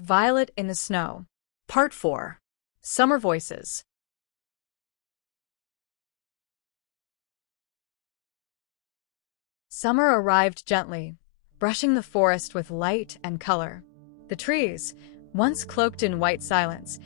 Violet in the Snow. Part 4. Summer Voices. Summer arrived gently, brushing the forest with light and color. The trees, once cloaked in white silence,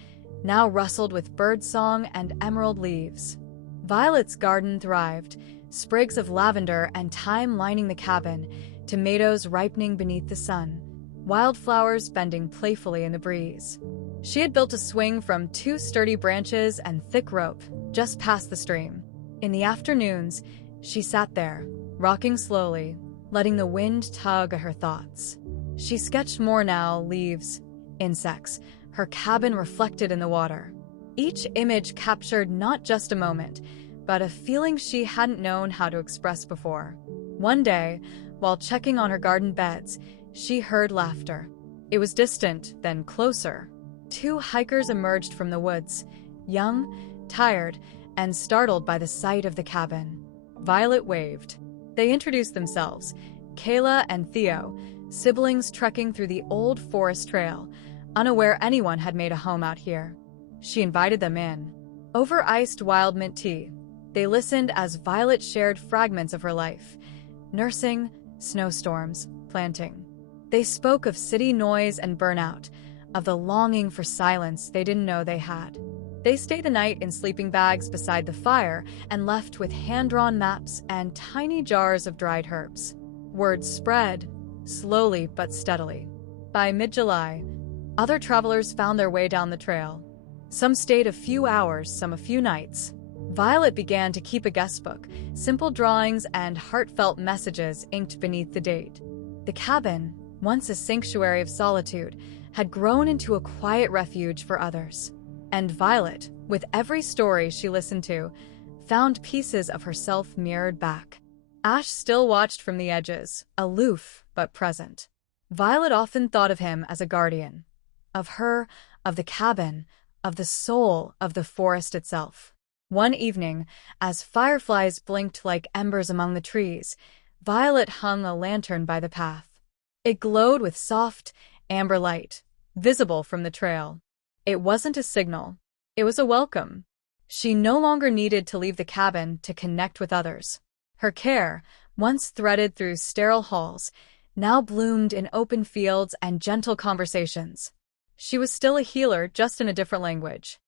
now rustled with birdsong and emerald leaves. Violet's garden thrived, sprigs of lavender and thyme lining the cabin, tomatoes ripening beneath the sun, wildflowers bending playfully in the breeze. She had built a swing from 2 sturdy branches and thick rope just past the stream. In the afternoons, she sat there, rocking slowly, letting the wind tug at her thoughts. She sketched more now: leaves, insects, her cabin reflected in the water. Each image captured not just a moment, but a feeling she hadn't known how to express before. One day, while checking on her garden beds, she heard laughter. It was distant, then closer. 2 hikers emerged from the woods, young, tired, and startled by the sight of the cabin. Violet waved. They introduced themselves, Kayla and Theo, siblings trekking through the old forest trail, unaware anyone had made a home out here. She invited them in. Over iced wild mint tea, they listened as Violet shared fragments of her life: nursing, snowstorms, planting. They spoke of city noise and burnout, of the longing for silence they didn't know they had. They stayed the night in sleeping bags beside the fire and left with hand-drawn maps and tiny jars of dried herbs. Word spread, slowly but steadily. By mid-July, other travelers found their way down the trail. Some stayed a few hours, some a few nights. Violet began to keep a guestbook, simple drawings and heartfelt messages inked beneath the date. The cabin, once a sanctuary of solitude, had grown into a quiet refuge for others. And Violet, with every story she listened to, found pieces of herself mirrored back. Ash still watched from the edges, aloof but present. Violet often thought of him as a guardian. Of her, of the cabin, of the soul of the forest itself. One evening, as fireflies blinked like embers among the trees, Violet hung a lantern by the path. It glowed with soft, amber light, visible from the trail. It wasn't a signal. It was a welcome. She no longer needed to leave the cabin to connect with others. Her care, once threaded through sterile halls, now bloomed in open fields and gentle conversations. She was still a healer, just in a different language.